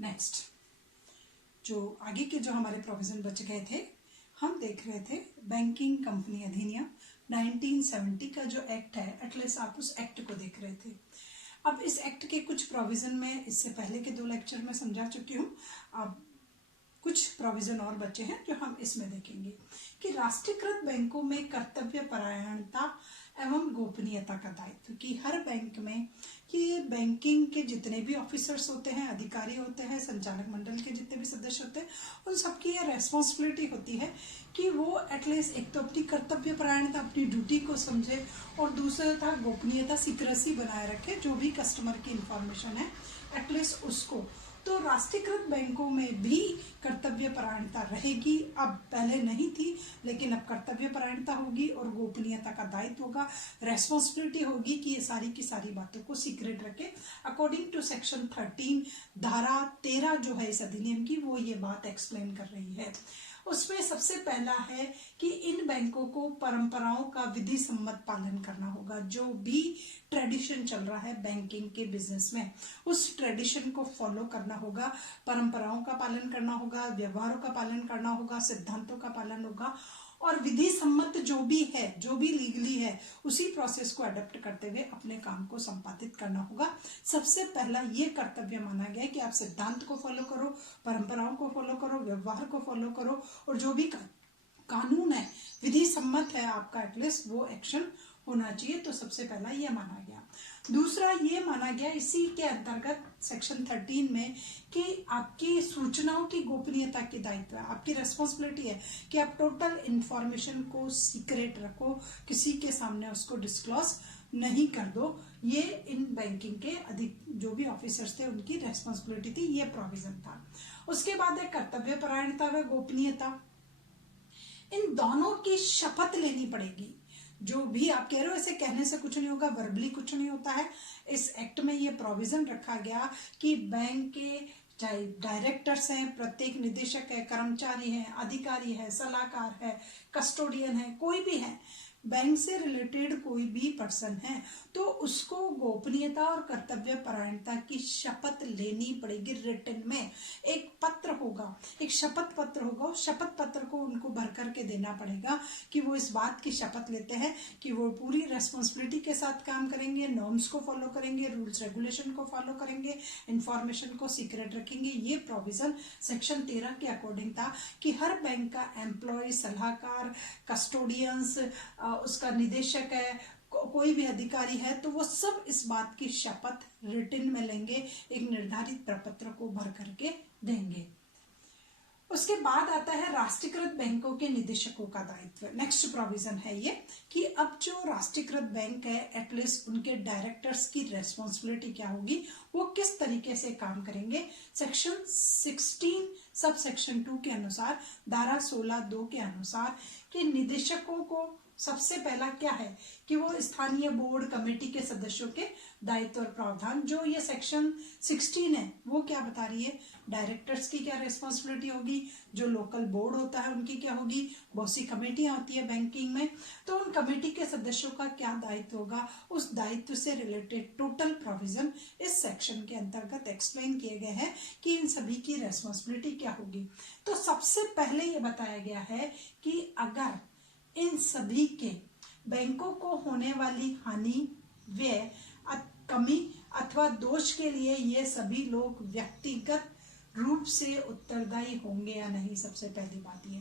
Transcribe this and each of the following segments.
Next जो आगे के जो हमारे प्रोविजन बच गए थे, हम देख रहे थे बैंकिंग कंपनी अधिनियम 1970 का जो एक्ट है, एटलीस्ट आप उस एक्ट को देख रहे थे। अब इस एक्ट के कुछ प्रोविजन में इससे पहले के 2 लेक्चर में समझा चुकी हूँ। अब कुछ प्रोविजन और बचे हैं जो हम इसमें देखेंगे कि राष्ट्रीयकृत बैंकों में कर्तव्य परायणता एवं गोपनीयता का दायित्व, कि हर बैंक में कि बैंकिंग के जितने भी ऑफिसर्स होते हैं, अधिकारी होते हैं, संचालक मंडल के जितने भी सदस्य होते हैं, उन सबकी ये रेस्पॉन्सिबिलिटी होती है कि वो एटलीस्ट एक तो अपनी कर्तव्य परायणता, अपनी ड्यूटी को समझे, और दूसरा था गोपनीयता, सीक्रेसी बनाए रखे, जो भी कस्टमर की इंफॉर्मेशन है एटलीस्ट उसको। तो राष्ट्रीयकृत बैंकों में भी कर्तव्य परायणता रहेगी। अब पहले नहीं थी, लेकिन अब कर्तव्य परायणता होगी और गोपनीयता का दायित्व होगा, रेस्पॉन्सिबिलिटी होगी कि ये सारी की सारी बातों को सीक्रेट रखे। अकॉर्डिंग टू सेक्शन 13 धारा 13 जो है इस अधिनियम की, वो ये बात एक्सप्लेन कर रही है। उसमें सबसे पहला है कि इन बैंकों को परंपराओं का विधि सम्मत पालन करना होगा। जो भी ट्रेडिशन चल रहा है बैंकिंग के बिजनेस में, उस ट्रेडिशन को फॉलो करना होगा, परंपराओं का पालन करना होगा, व्यवहारों का पालन करना होगा, सिद्धांतों का पालन होगा, और विधि सम्मत जो भी है, जो भी लीगली है, उसी प्रोसेस को अडॉप्ट करते हुए अपने काम को संपादित करना होगा। सबसे पहला ये कर्तव्य माना गया है कि आप सिद्धांत को फॉलो करो, परंपराओं को फॉलो करो, व्यवहार को फॉलो करो, और जो भी कानून है, विधि सम्मत है आपका, एटलीस्ट वो एक्शन होना चाहिए। तो सबसे पहला ये माना गया। दूसरा ये माना गया इसी के अंतर्गत सेक्शन 13 में कि आपकी सूचनाओं की गोपनीयता की दायित्व है, आपकी रेस्पॉन्सिबिलिटी है कि आप टोटल इंफॉर्मेशन को सीक्रेट रखो, किसी के सामने उसको डिस्क्लोज नहीं कर दो। ये इन बैंकिंग के अधिक जो भी ऑफिसर्स थे उनकी रेस्पॉन्सिबिलिटी थी, ये प्रोविजन था। उसके बाद है कर्तव्य परायणता व गोपनीयता। इन दोनों की शपथ लेनी पड़ेगी। जो भी आप कह रहे हो ऐसे कहने से कुछ नहीं होगा, वर्बली कुछ नहीं होता है। इस एक्ट में ये प्रोविजन रखा गया कि बैंक के चाहे डायरेक्टर्स हैं, प्रत्येक निदेशक है, कर्मचारी है, अधिकारी है, सलाहकार है, कस्टोडियन है, कोई भी है, बैंक से रिलेटेड कोई भी पर्सन है, तो उसको गोपनीयता और कर्तव्य परायणता की शपथ लेनी पड़ेगी। रिटन में एक पत्र होगा, एक शपथ पत्र होगा, उस शपथ पत्र को उनको भर करके देना पड़ेगा कि वो इस बात की शपथ लेते हैं कि वो पूरी रेस्पॉन्सिबिलिटी के साथ काम करेंगे, नॉर्म्स को फॉलो करेंगे, रूल्स रेगुलेशन को फॉलो करेंगे, इंफॉर्मेशन को सीक्रेट रखेंगे। ये प्रोविजन सेक्शन 13 के अकॉर्डिंग था कि हर बैंक का एम्प्लॉय, सलाहकार, कस्टोडियंस, उसका निदेशक है, कोई भी अधिकारी है, तो वो सब इस बात की शपथ रिटन में लेंगे, एक निर्धारित प्रपत्र को भर करके देंगे। उसके बाद आता है राष्ट्रीयकृत बैंकों के निदेशकों का दायित्व। नेक्स्ट प्रोविजन है ये कि अब जो राष्ट्रीयकृत बैंक है, एटलीस्ट उनके डायरेक्टर्स की रेस्पॉन्सिबिलिटी क्या होगी, वो किस तरीके से काम करेंगे। सेक्शन 16 सब सेक्शन 2 के अनुसार, धारा 16(2) के अनुसार कि निदेशकों को सबसे पहला क्या है कि वो स्थानीय बोर्ड कमेटी के सदस्यों के दायित्व और प्रावधान, जो ये सेक्शन 16 है वो क्या बता रही है, डायरेक्टर्स की क्या रेस्पॉन्सिबिलिटी होगी, जो लोकल बोर्ड होता है उनकी क्या होगी, बहुत सी कमेटियां होती है बैंकिंग में, तो उन कमेटी के सदस्यों का क्या दायित्व होगा, उस दायित्व से रिलेटेड टोटल प्रोविजन इस सेक्शन के अंतर्गत एक्सप्लेन किए गए हैं कि इन सभी की रेस्पॉन्सिबिलिटी क्या होगी। तो सबसे पहले ये बताया गया है कि अगर इन सभी के बैंकों को होने वाली हानि, व्यय, कमी अथवा दोष के लिए ये सभी लोग व्यक्तिगत रूप से उत्तरदायी होंगे या नहीं, सबसे पहली बात ये।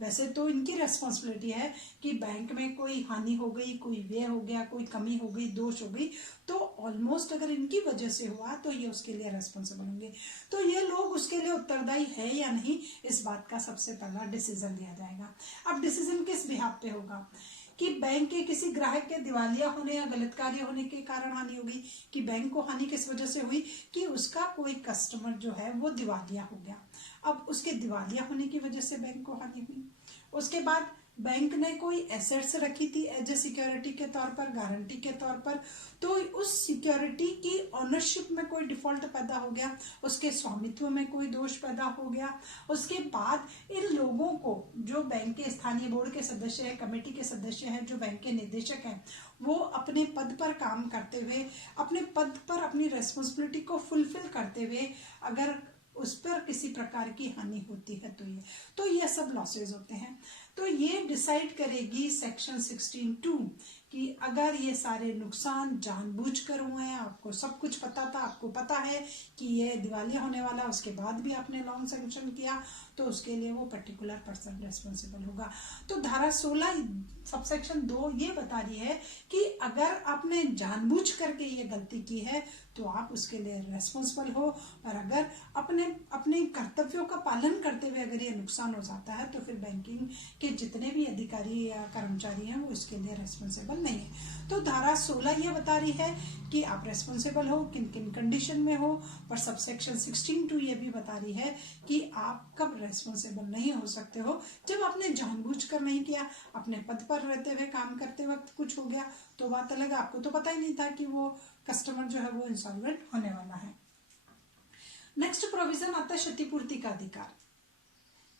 वैसे तो इनकी रेस्पॉन्सिबिलिटी है कि बैंक में कोई हानि हो गई, कोई व्यय हो गया, कोई कमी हो गई, दोष हो गई, तो ऑलमोस्ट अगर इनकी वजह से हुआ तो ये उसके लिए रेस्पॉन्सिबल होंगे। तो ये लोग उसके लिए उत्तरदायी है या नहीं, इस बात का सबसे पहला डिसीजन लिया जाएगा। अब डिसीजन किस बिहाफ पे होगा कि बैंक के किसी ग्राहक के दिवालिया होने या गलत कार्य होने के कारण हानि होगी, कि बैंक को हानि किस वजह से हुई कि उसका कोई कस्टमर जो है वो दिवालिया हो गया। अब उसके दिवालिया होने की वजह से बैंक को हानि हुई। उसके बाद बैंक ने कोई एसेट्स रखी थी एज ए सिक्योरिटी के तौर पर, गारंटी के तौर पर, तो उस सिक्योरिटी की ऑनरशिप में कोई डिफॉल्ट पैदा हो गया, उसके स्वामित्व में कोई दोष पैदा हो गया। उसके बाद इन लोगों को, जो बैंक के स्थानीय बोर्ड के सदस्य हैं, कमेटी के सदस्य हैं, जो बैंक के निदेशक हैं, वो अपने पद पर काम करते हुए, अपने पद पर अपनी रेस्पॉन्सिबिलिटी को फुलफिल करते हुए अगर उस पर किसी प्रकार की हानि होती है तो ये सब लॉसेज होते हैं। तो ये डिसाइड करेगी सेक्शन 16(2) कि अगर ये सारे नुकसान जानबूझकर हुए हैं, आपको सब कुछ पता था, आपको पता है कि ये दिवालिया होने वाला, उसके बाद भी आपने लॉन्ग सैंक्शन किया, तो उसके लिए वो पर्टिकुलर पर्सन रेस्पॉन्सिबल होगा। तो धारा 16 सबसेक्शन 2 ये बता रही है कि अगर आपने जानबूझ करके ये गलती की है तो आप उसके लिए रेस्पॉन्सिबल हो, और अगर अपने कर्तव्यों का पालन करते हुए अगर ये नुकसान हो जाता है तो फिर बैंकिंग के जितने भी अधिकारी या कर्मचारी हैं वो इसके लिए रेस्पॉन्सिबल नहीं है। तो धारा 16 ये बता रही है कि आप रेस्पॉन्सिबल हो, किन किन कंडीशन में हो, पर सबसेक्शन 16(2) ये भी बता रही है कि आप कब रेस्पॉन्सिबल नहीं हो सकते हो, जब आपने जानबूझकर नहीं किया, अपने पद पर रहते हुए काम करते वक्त कुछ हो गया तो बात अलग, आपको तो पता ही नहीं था कि वो कस्टमर जो है वो इंसॉल्वेंट होने वाला है। नेक्स्ट प्रोविजन आता है क्षतिपूर्ति का अधिकार,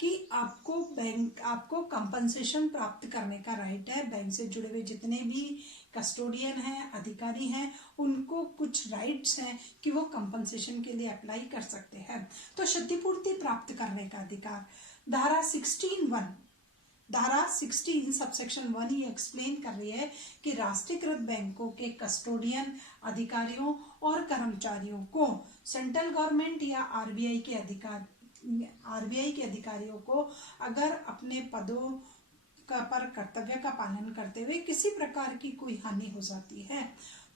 कि आपको कंपनसेशन प्राप्त करने का राइट है। बैंक से जुड़े हुए जितने भी कस्टोडियन हैं, अधिकारी हैं, उनको कुछ राइट्स हैं कि वो कंपनसेशन के लिए अप्लाई कर सकते हैं। तो क्षतिपूर्ति प्राप्त करने का अधिकार धारा 16 सबसेक्शन 1 ये एक्सप्लेन कर रही है कि राष्ट्रीयकृत बैंकों के कस्टोडियन अधिकारियों और कर्मचारियों को सेंट्रल गवर्नमेंट या आरबीआई के अधिकारियों को अगर अपने पदों पर कर्तव्य का पालन करते हुए किसी प्रकार की कोई हानि हो जाती है,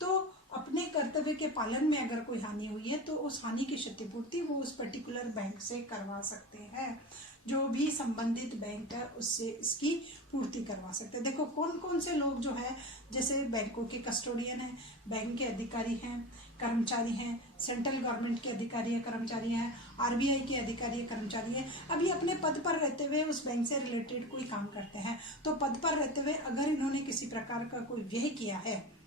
तो अपने कर्तव्य के पालन में अगर कोई हानि हुई है तो उस हानि की क्षतिपूर्ति वो उस पर्टिकुलर बैंक से करवा सकते हैं। जो भी संबंधित बैंक है उससे इसकी पूर्ति करवा सकते हैं। देखो कौन कौन से लोग जो है, जैसे बैंकों के कस्टोडियन हैं, बैंक के अधिकारी हैं, कर्मचारी हैं, सेंट्रल गवर्नमेंट के अधिकारी या कर्मचारी हैं, आरबीआई के अधिकारी या कर्मचारी हैं। अभी अपने पद पर रहते हुए उस बैंक से रिलेटेड कोई काम करते हैं, तो पद पर रहते हुए अगर इन्होंने किसी प्रकार का कोई व्यय किया है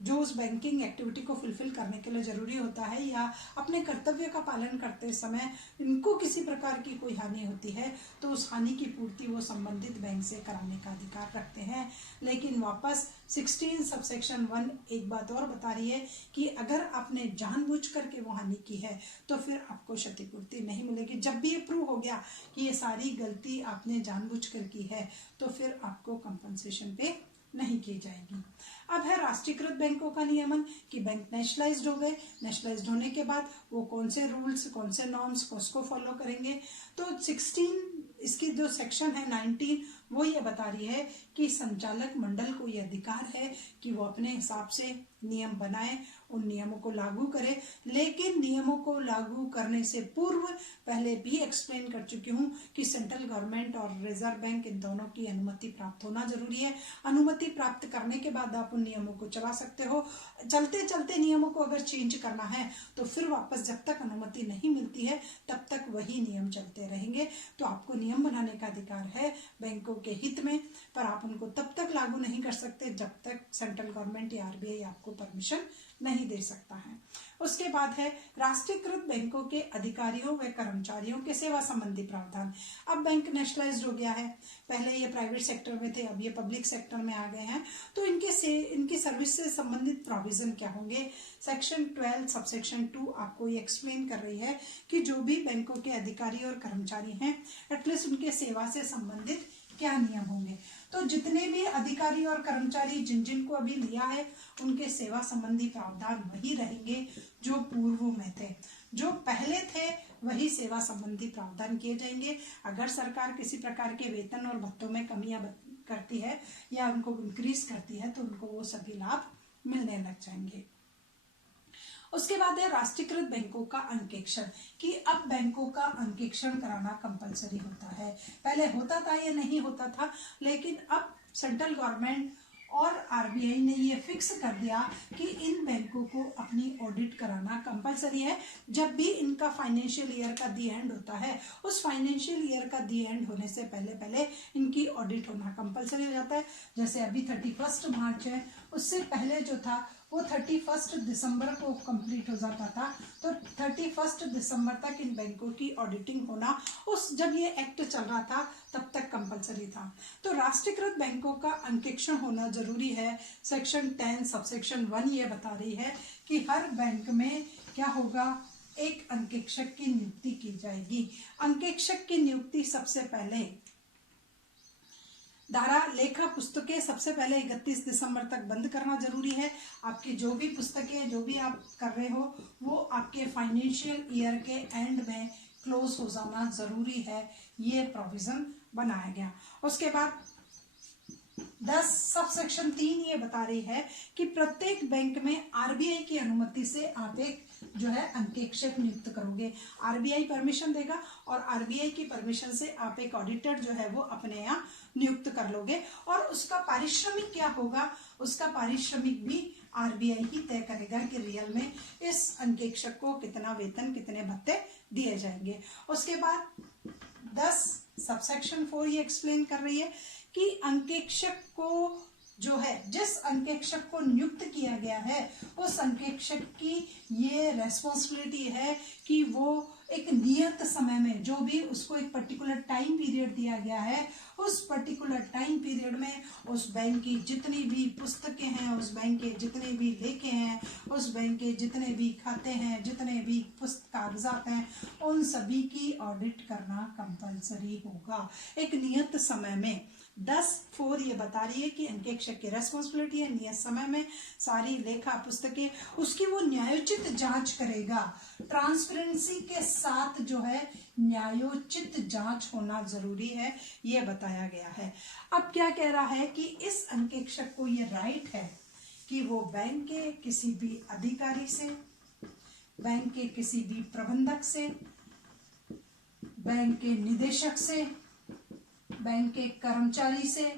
जो उस बैंकिंग एक्टिविटी को फुलफिल करने के लिए जरूरी होता है, या अपने कर्तव्य का पालन करते समय इनको किसी प्रकार की कोई हानि होती है, तो उस हानि की पूर्ति वो संबंधित बैंक से कराने का अधिकार रखते हैं। लेकिन वापस 16 सबसेक्शन 1 एक बात और बता रही है कि अगर आपने जानबूझ करके वो हानि की है तो फिर आपको क्षतिपूर्ति नहीं मिलेगी। जब भी ये प्रूव हो गया कि ये सारी गलती आपने जानबूझ कर की है तो फिर आपको कंपनसेशन पे नहीं की जाएगी। अब है राष्ट्रीयकृत बैंकों का नियमन कि बैंक नेशनलाइज्ड हो गए, नेशनलाइज्ड होने के बाद वो कौन से रूल्स, कौन से नॉर्म्स उसको फॉलो करेंगे। तो 16 इसकी जो सेक्शन है 19 वो ये बता रही है कि संचालक मंडल को ये अधिकार है कि वो अपने हिसाब से नियम बनाए, उन नियमों को लागू करे। लेकिन नियमों को लागू करने से पूर्व पहले भी एक्सप्लेन कर चुकी हूँ कि सेंट्रल गवर्नमेंट और रिजर्व बैंक इन दोनों की अनुमति प्राप्त होना जरूरी है। अनुमति प्राप्त करने के बाद आप उन नियमों को चला सकते हो। चलते चलते नियमों को अगर चेंज करना है तो फिर वापस जब तक अनुमति नहीं मिलती है तब तक वही नियम चलते रहेंगे। तो आपको नियम बनाने का अधिकार है बैंकों के हित में, पर आप उनको तब तक लागू नहीं कर सकते जब तक सेंट्रल गवर्नमेंट या आरबीआई आपको परमिशन नहीं दे सकता है। उसके बाद है राष्ट्रीयकृत बैंकों के अधिकारियों व कर्मचारियों के सेवा संबंधी प्रावधान। अब बैंक नेशनलाइज्ड हो गया है, पहले ये प्राइवेट सेक्टर में थे, अब ये पब्लिक सेक्टर में आ गए हैं, तो इनकी सर्विस से संबंधित प्रोविजन क्या होंगे। सेक्शन 12 सबसेक्शन 2 आपको ये एक्सप्लेन कर रही है कि जो भी बैंकों के अधिकारी और कर्मचारी हैं एटलीस्ट उनके सेवा से संबंधित क्या नियम होंगे। तो जितने भी अधिकारी और कर्मचारी जिनको अभी लिया है उनके सेवा संबंधी प्रावधान वही रहेंगे जो पूर्व में थे, जो पहले थे वही सेवा संबंधी प्रावधान किए जाएंगे। अगर सरकार किसी प्रकार के वेतन और भत्तों में कमियां करती है या उनको इंक्रीज करती है तो उनको वो सभी लाभ मिलने लग जाएंगे। उसके बाद है राष्ट्रीयकृत बैंकों का अंकेक्षण कि अब बैंकों का अंकेक्षण कराना कंपलसरी होता है। पहले होता था या नहीं होता था, लेकिन अब सेंट्रल गवर्नमेंट और आरबीआई ने ये फिक्स कर दिया कि इन बैंकों को अपनी ऑडिट कराना कंपलसरी है। जब भी इनका फाइनेंशियल ईयर का दी एंड होता है, उस फाइनेंशियल ईयर का दी एंड होने से पहले पहले इनकी ऑडिट होना कंपलसरी हो जाता है। जैसे अभी 31 मार्च है, उससे पहले जो था वो 31 दिसंबर को कंप्लीट हो जाता था, तो 31 दिसंबर तक इन बैंकों की ऑडिटिंग होना जब ये एक्ट चल रहा था तब तक कंपलसरी था। तो राष्ट्रीयकृत बैंकों का अंकेक्षण होना जरूरी है। सेक्शन 10 सबसेक्शन 1 ये बता रही है कि हर बैंक में क्या होगा, एक अंकेक्षक की नियुक्ति की जाएगी। अंकेक्षक की नियुक्ति सबसे पहले धारा लेखा पुस्तकें सबसे पहले 31 दिसंबर तक बंद करना जरूरी है। आपकी जो भी पुस्तकें जो भी आप कर रहे हो वो आपके फाइनेंशियल ईयर के एंड में क्लोज हो जाना जरूरी है, ये प्रोविजन बनाया गया। उसके बाद 10 सब सेक्शन 3 ये बता रही है कि प्रत्येक बैंक में आरबीआई की अनुमति से आप एक जो है अंकेक्षक नियुक्त करोगे। आरबीआई परमिशन देगा और आरबीआई की परमिशन से आप एक ऑडिटर जो है वो अपने यहाँ नियुक्त कर लोगे और उसका पारिश्रमिक क्या होगा, उसका पारिश्रमिक भी आरबीआई ही तय करेगा कि रियल में इस अंकेक्षक को कितना वेतन कितने भत्ते दिए जाएंगे। उसके बाद 10 सबसेक्शन 4 ये एक्सप्लेन कर रही है कि अंकेक्षक को जो है जिस अंकेक्षक को नियुक्त किया गया है उस अंकेक्षक की ये रेस्पॉन्सिबिलिटी है कि वो एक नियत समय में जो भी उसको एक पर्टिकुलर टाइम पीरियड दिया गया है उस पर्टिकुलर टाइम पीरियड में उस बैंक की जितनी भी पुस्तकें हैं, उस बैंक के जितने भी लेखे हैं, उस बैंक के जितने भी खाते हैं, जितने भी कागजात हैं, उन सभी की ऑडिट करना कंपलसरी होगा एक नियत समय में। 10(4) ये बता रही है कि अंकेक्षक की रेस्पॉन्सिबिलिटी है नियत समय में सारी लेखा पुस्तकें उसकी वो न्यायोचित जांच करेगा। ट्रांसपेरेंसी के साथ जो है न्यायोचित जांच होना जरूरी है, ये बताया गया है। अब क्या कह रहा है कि इस अंकेक्षक को ये राइट है कि वो बैंक के किसी भी अधिकारी से, बैंक के किसी भी प्रबंधक से, बैंक के निदेशक से, बैंक के कर्मचारी से,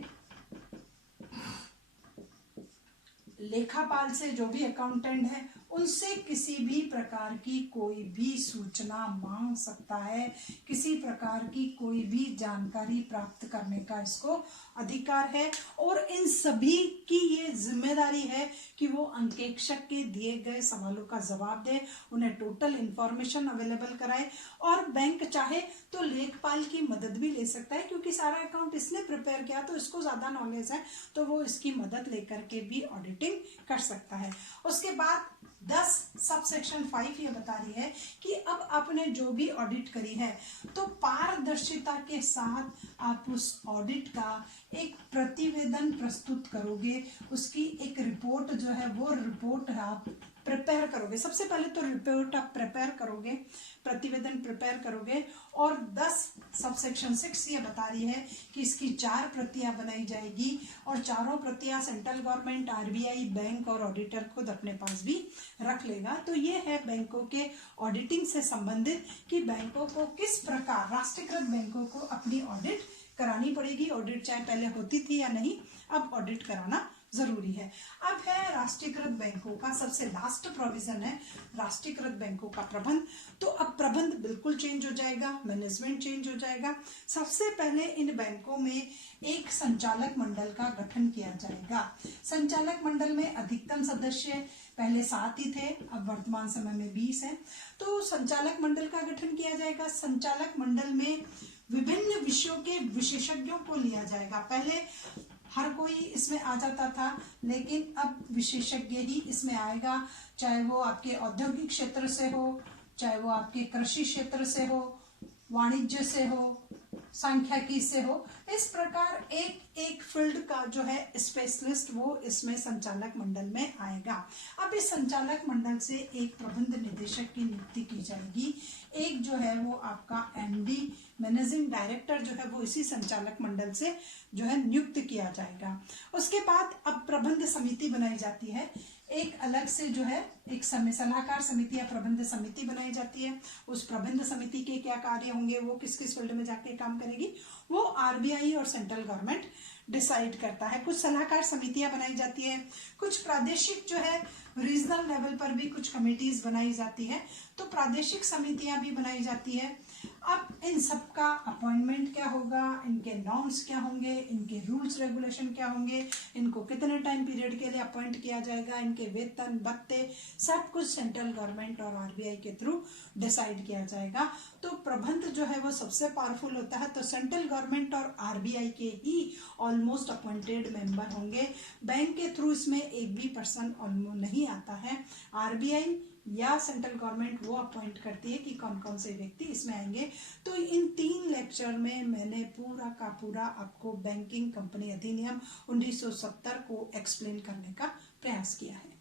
लेखापाल से, जो भी अकाउंटेंट है उनसे किसी भी प्रकार की कोई भी सूचना मांग सकता है, किसी प्रकार की कोई भी जानकारी प्राप्त करने का इसको अधिकार है। और इन सभी की ये जिम्मेदारी है कि वो अंकेक्षक के दिए गए सवालों का जवाब दे, उन्हें टोटल इंफॉर्मेशन अवेलेबल कराए और बैंक चाहे तो लेखपाल की मदद भी ले सकता है क्योंकि सारा अकाउंट इसने प्रिपेयर किया तो इसको ज्यादा नॉलेज है तो वो इसकी मदद लेकर के भी ऑडिटिंग कर सकता है। उसके बाद 10 सबसेक्शन 5 ये बता रही है कि अब आपने जो भी ऑडिट करी है तो पारदर्शिता के साथ आप उस ऑडिट का एक प्रतिवेदन प्रस्तुत करोगे, उसकी एक रिपोर्ट जो है वो रिपोर्ट आप प्रिपेयर करोगे। सबसे पहले तो रिपोर्ट आप प्रिपेयर करोगे, प्रतिवेदन प्रिपेयर करोगे और 10 सबसेक्शन 6 ये बता रही है कि इसकी 4 प्रतियां बनाई जाएगी और चारों प्रतियां सेंट्रल गवर्नमेंट, आरबीआई, बैंक और ऑडिटर खुद अपने पास भी रख लेगा। तो ये है बैंकों के ऑडिटिंग से संबंधित कि बैंकों को किस प्रकार, राष्ट्रीयकृत बैंकों को अपनी ऑडिट करानी पड़ेगी। ऑडिट चाहे पहले होती थी या नहीं, अब ऑडिट कराना जरूरी है। अब है राष्ट्रीयकृत बैंकों का सबसे लास्ट प्रोविजन है राष्ट्रीयकृत बैंकों का प्रबंध। तो अब प्रबंध बिल्कुल चेंज हो जाएगा, मैनेजमेंट चेंज हो जाएगा। सबसे पहले इन बैंकों में एक संचालक मंडल का गठन किया जाएगा। संचालक मंडल में अधिकतम सदस्य पहले 7 ही थे, अब वर्तमान समय में 20 है। तो संचालक मंडल का गठन किया जाएगा। संचालक मंडल में विभिन्न विषयों के विशेषज्ञों को लिया जाएगा। पहले हर कोई इसमें आ जाता था लेकिन अब विशेषज्ञ ही इसमें आएगा, चाहे वो आपके औद्योगिक क्षेत्र से हो, चाहे वो आपके कृषि क्षेत्र से हो, वाणिज्य से हो, सांख्यिकी से हो। इस प्रकार एक एक फील्ड का जो है स्पेशलिस्ट वो इसमें संचालक मंडल में आएगा। अब इस संचालक मंडल से एक प्रबंध निदेशक की नियुक्ति की जाएगी। एक जो है वो आपका एमडी, मैनेजिंग डायरेक्टर जो है वो इसी संचालक मंडल से जो है नियुक्त किया जाएगा। उसके बाद अब प्रबंध समिति बनाई जाती है। एक अलग से जो है एक सलाहकार समिति या प्रबंध समिति बनाई जाती है। उस प्रबंध समिति के क्या कार्य होंगे, वो किस किस फील्ड में जाके काम करेगी, वो आरबीआई और सेंट्रल गवर्नमेंट डिसाइड करता है। कुछ सलाहकार समितियां बनाई जाती है, कुछ प्रादेशिक जो है रीजनल लेवल पर भी कुछ कमेटीज बनाई जाती है, तो प्रादेशिक समितियां भी बनाई जाती है। अब इन सब का अपॉइंटमेंट क्या होगा, इनके नॉर्म्स क्या होंगे, इनके रूल्स रेगुलेशन क्या होंगे, इनको कितने टाइम पीरियड के लिए अपॉइंट किया जाएगा, इनके वेतन भत्ते सब कुछ सेंट्रल गवर्नमेंट और आरबीआई के थ्रू डिसाइड किया जाएगा। तो प्रबंध जो है वो सबसे पावरफुल होता है। तो सेंट्रल गवर्नमेंट और आरबीआई के ही ऑलमोस्ट अपॉइंटेड मेंबर होंगे। बैंक के थ्रू इसमें एक भी पर्सन ऑलमोस्ट नहीं आता है। आरबीआई या सेंट्रल गवर्नमेंट वो अपॉइंट करती है कि कौन कौन से व्यक्ति इसमें आएंगे। तो इन 3 लेक्चर में मैंने पूरा का पूरा आपको बैंकिंग कंपनी अधिनियम 1970 को एक्सप्लेन करने का प्रयास किया है।